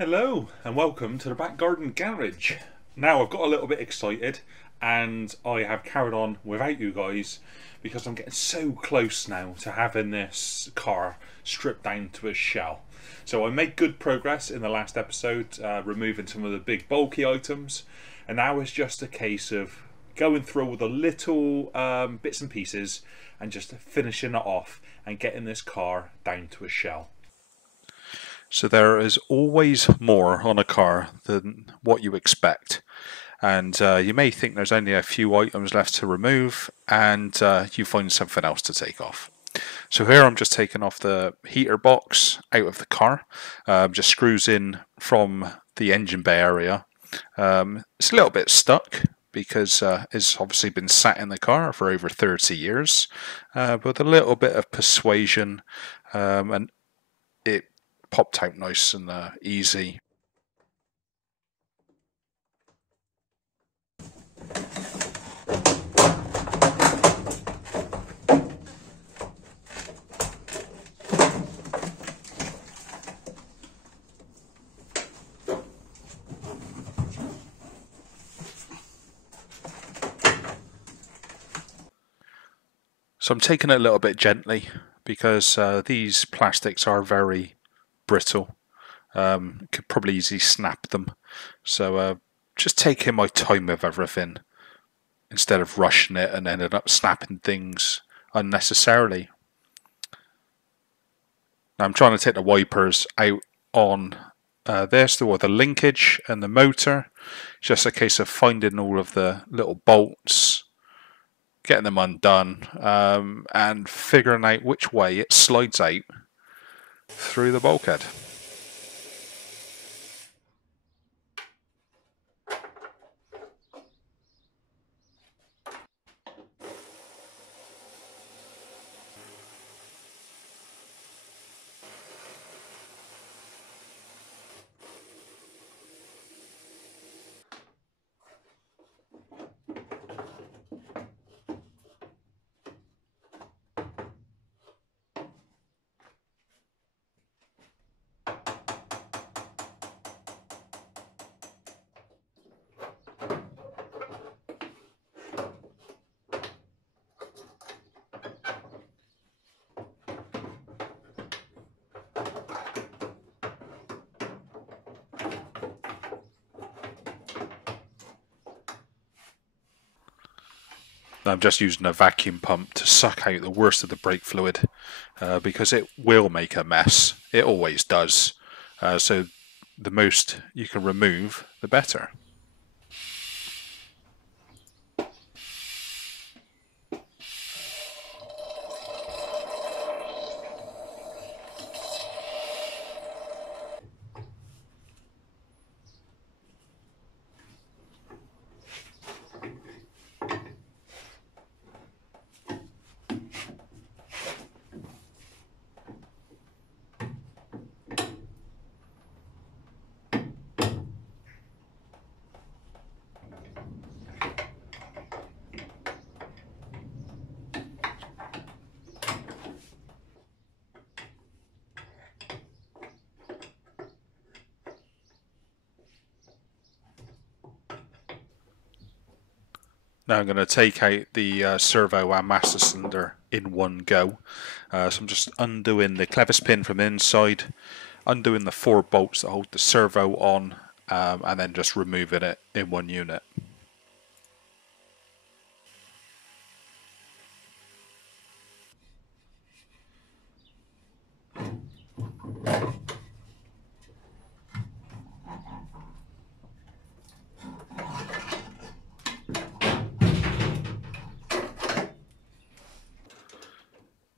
Hello and welcome to the Back Garden Garage. Now I've got a little bit excited and I have carried on without you guys because I'm getting so close now to having this car stripped down to a shell. So I made good progress in the last episode, removing some of the big bulky items, and now it's just a case of going through all the little bits and pieces and just finishing it off and getting this car down to a shell. So there is always more on a car than what you expect. And you may think there's only a few items left to remove, and you find something else to take off. So here I'm just taking off the heater box out of the car, just screws in from the engine bay area. It's a little bit stuck because it's obviously been sat in the car for over 30 years, but with a little bit of persuasion, and it popped out nice and easy. So I'm taking it a little bit gently because these plastics are very brittle. Could probably easily snap them. So just taking my time with everything instead of rushing it and ended up snapping things unnecessarily. Now I'm trying to take the wipers out on this, or the linkage and the motor. It's just a case of finding all of the little bolts, getting them undone, and figuring out which way it slides out through the bulkhead. I'm just using a vacuum pump to suck out the worst of the brake fluid because it will make a mess. It always does. So the most you can remove, the better. Now I'm going to take out the servo and master cylinder in one go. So I'm just undoing the clevis pin from the inside, undoing the 4 bolts that hold the servo on, and then just removing it in one unit.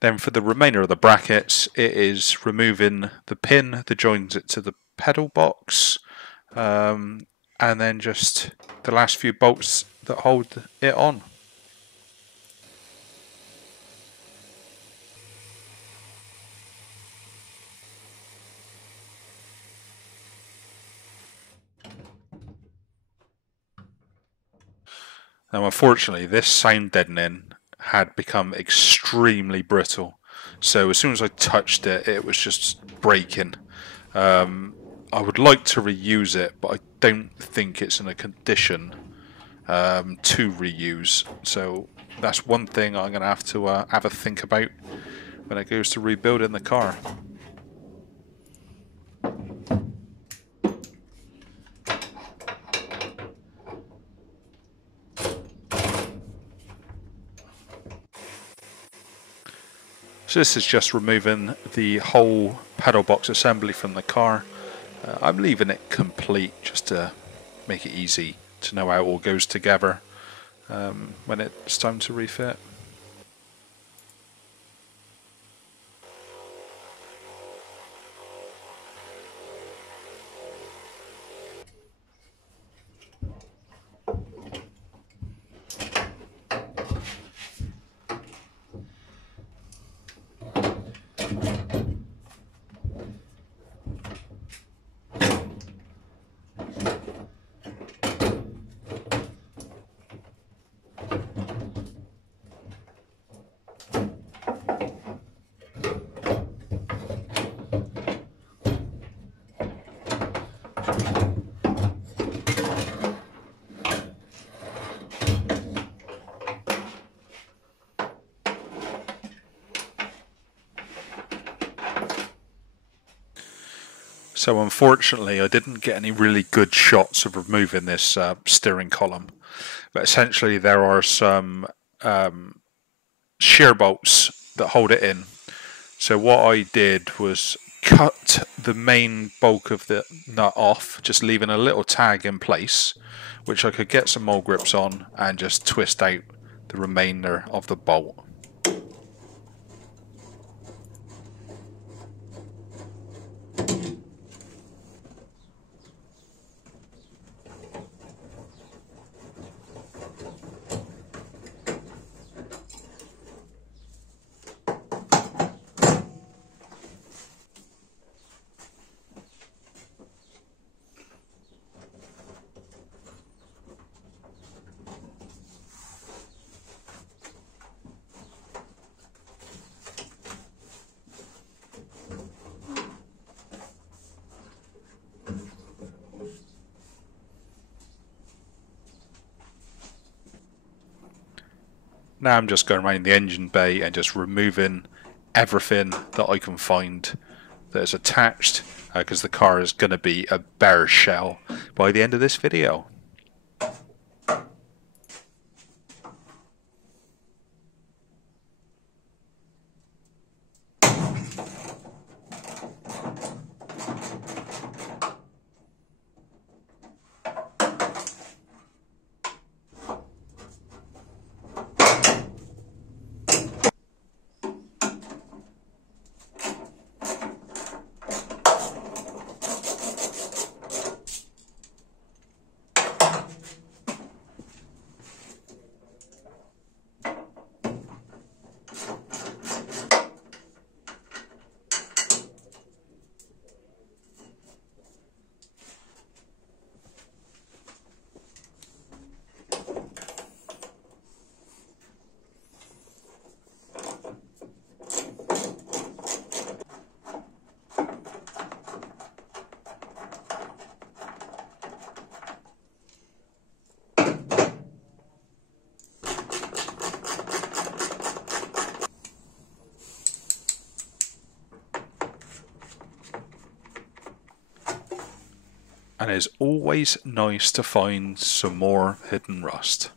Then for the remainder of the brackets, it is removing the pin that joins it to the pedal box, and then just the last few bolts that hold it on. Now unfortunately this sound deadening had become extremely brittle, so as soon as I touched it, it was just breaking. I would like to reuse it, but I don't think it's in a condition to reuse. So that's one thing I'm going to have a think about when it goes to rebuilding the car. So this is just removing the whole pedal box assembly from the car. I'm leaving it complete just to make it easy to know how it all goes together when it's time to refit. So unfortunately I didn't get any really good shots of removing this steering column, but essentially there are some shear bolts that hold it in. So what I did was cut the main bulk of the nut off, just leaving a little tag in place, which I could get some mole grips on and just twist out the remainder of the bolt. Now I'm just going around the engine bay and just removing everything that I can find that is attached, because the car is going to be a bare shell by the end of this video. And it's always nice to find some more hidden rust.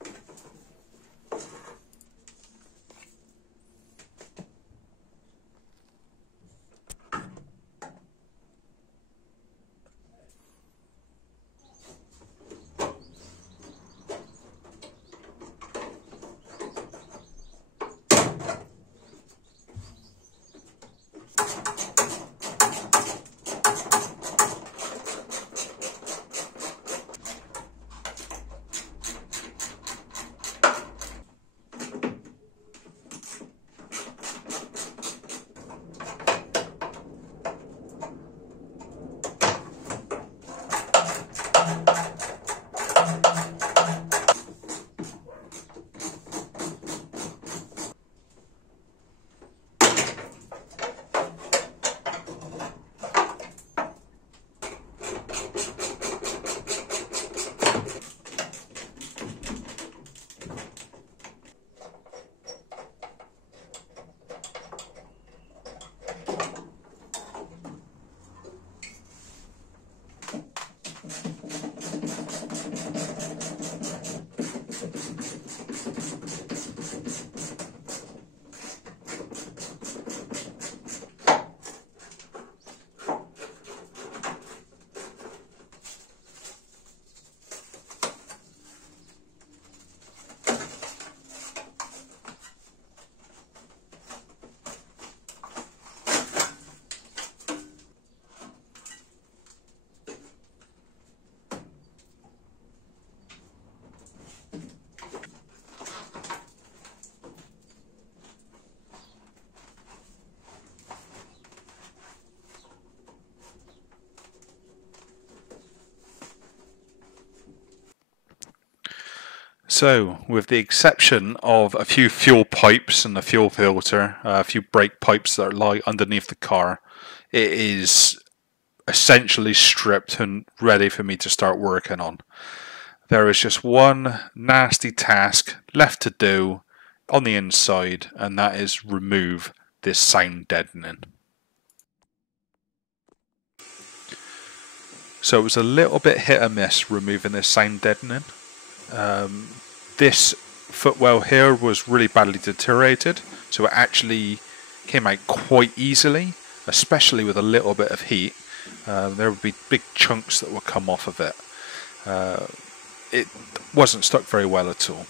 So, with the exception of a few fuel pipes and a fuel filter, a few brake pipes that lie underneath the car, it is essentially stripped and ready for me to start working on. There is just one nasty task left to do on the inside, and that is remove this sound deadening. So it was a little bit hit and miss removing this sound deadening. This footwell here was really badly deteriorated, so it actually came out quite easily, especially with a little bit of heat. There would be big chunks that would come off of it. It wasn't stuck very well at all.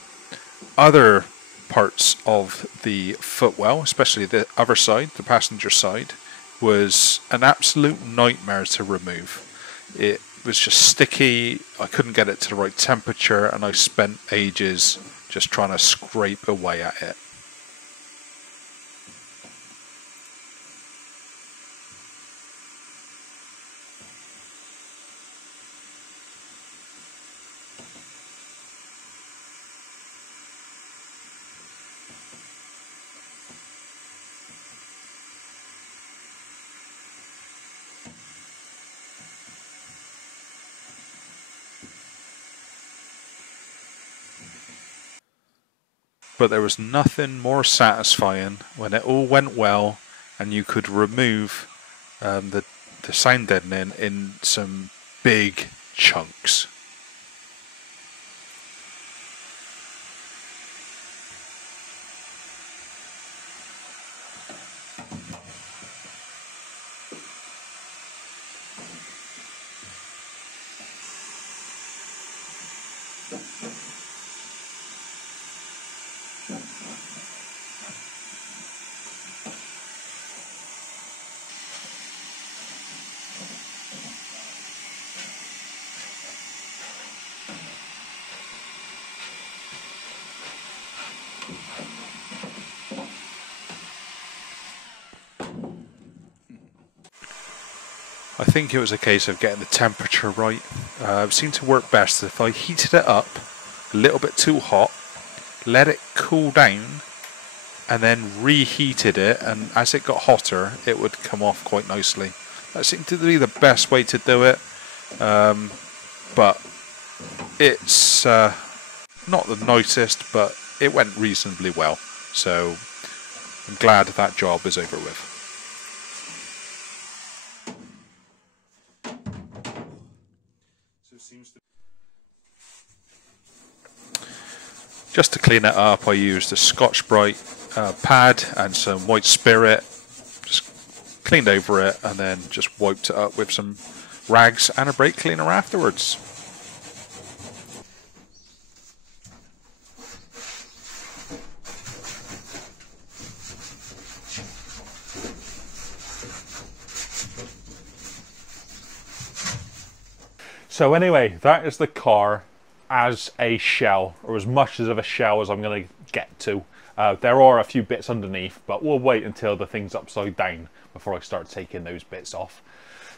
Other parts of the footwell, especially the other side, the passenger side, was an absolute nightmare to remove. It was just sticky, I couldn't get it to the right temperature, and I spent ages just trying to scrape away at it. But there was nothing more satisfying when it all went well and you could remove the sound deadening in some big chunks. I think it was a case of getting the temperature right. It seemed to work best if I heated it up a little bit too hot, let it cool down, and then reheated it, and as it got hotter it would come off quite nicely. That seemed to be the best way to do it, but it's not the nicest, but it went reasonably well, so I'm glad that job is over with. Just to clean it up, I used a Scotch-Brite pad and some white spirit, just cleaned over it and then just wiped it up with some rags and a brake cleaner afterwards. So anyway, that is the car as a shell, or as much of a shell as I'm going to get to. There are a few bits underneath, but we'll wait until the thing's upside down before I start taking those bits off.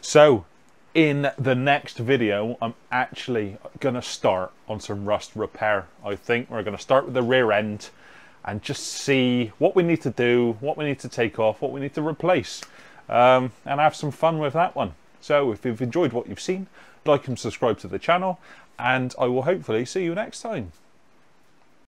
So in the next video, I'm actually going to start on some rust repair. I think we're going to start with the rear end and just see what we need to do, what we need to take off, what we need to replace, and have some fun with that one. So if you've enjoyed what you've seen, like and subscribe to the channel, and I will hopefully see you next time.